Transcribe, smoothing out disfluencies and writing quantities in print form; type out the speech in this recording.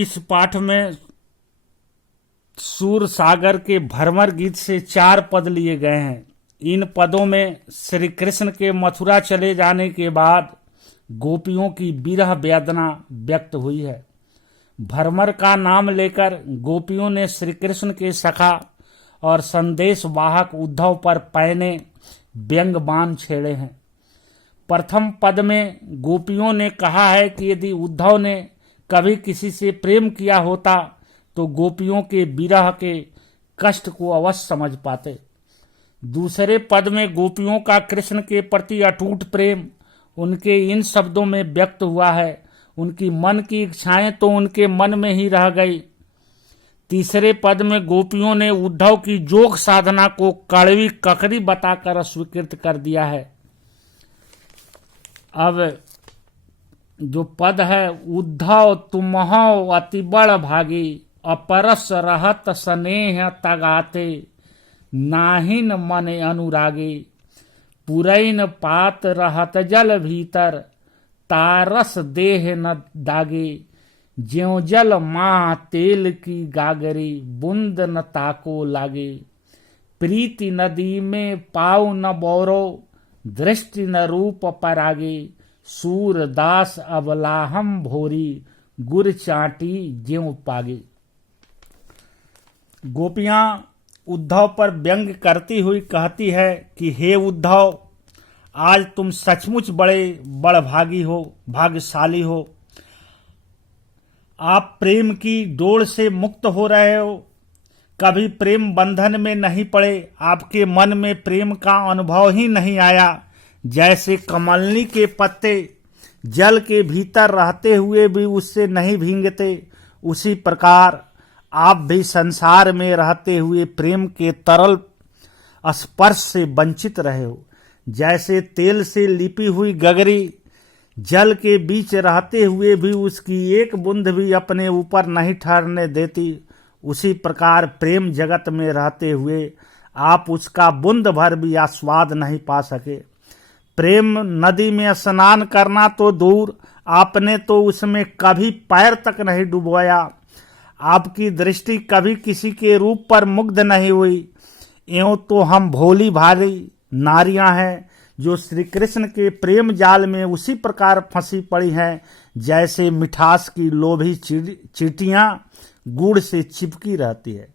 इस पाठ में सूर सागर के भ्रमर गीत से 4 पद लिए गए हैं। इन पदों में श्री कृष्ण के मथुरा चले जाने के बाद गोपियों की विरह वेदना व्यक्त हुई है। भ्रमर का नाम लेकर गोपियों ने श्री कृष्ण के सखा और संदेश वाहक उद्धव पर पैने व्यंग बाण छेड़े हैं। प्रथम पद में गोपियों ने कहा है कि यदि उद्धव ने कभी किसी से प्रेम किया होता तो गोपियों के विरह के कष्ट को अवश्य समझ पाते। दूसरे पद में गोपियों का कृष्ण के प्रति अटूट प्रेम उनके इन शब्दों में व्यक्त हुआ है। उनकी मन की इच्छाएं तो उनके मन में ही रह गई। तीसरे पद में गोपियों ने उद्धव की जोग साधना को कड़वी ककरी बताकर अस्वीकृत कर दिया है। अब जो पद है, उद्धव तुम्हौ अति बड़ भागी, अपरस रहत स्नेह तगाते, नाहिन मन अनुरागे, पुरैन पात रहत जल भीतर, तारस देह न दागे, ज्यों जल माँ तेल की गागरी, बूंद न ताको लागे, प्रीति नदी में पाव न बोरो, दृष्टि न रूप परागे, सूर दास अबलाहम भोरी, गुर चाटी ज्यों पागे। गोपियां उद्धव पर व्यंग करती हुई कहती है कि हे उद्धव, आज तुम सचमुच बड़े बड़भागी हो, भाग्यशाली हो। आप प्रेम की डोर से मुक्त हो रहे हो, कभी प्रेम बंधन में नहीं पड़े, आपके मन में प्रेम का अनुभव ही नहीं आया। जैसे कमलनी के पत्ते जल के भीतर रहते हुए भी उससे नहीं भींगते, उसी प्रकार आप भी संसार में रहते हुए प्रेम के तरल स्पर्श से वंचित रहे हो। जैसे तेल से लिपी हुई गगरी जल के बीच रहते हुए भी उसकी एक बूंद भी अपने ऊपर नहीं ठहरने देती, उसी प्रकार प्रेम जगत में रहते हुए आप उसका बूंद भर भी आस्वाद नहीं पा सके। प्रेम नदी में स्नान करना तो दूर, आपने तो उसमें कभी पैर तक नहीं डुबोया। आपकी दृष्टि कभी किसी के रूप पर मुग्ध नहीं हुई। यूं तो हम भोली भाली नारियां हैं जो श्री कृष्ण के प्रेम जाल में उसी प्रकार फंसी पड़ी हैं जैसे मिठास की लोभी चींटियां गुड़ से चिपकी रहती है।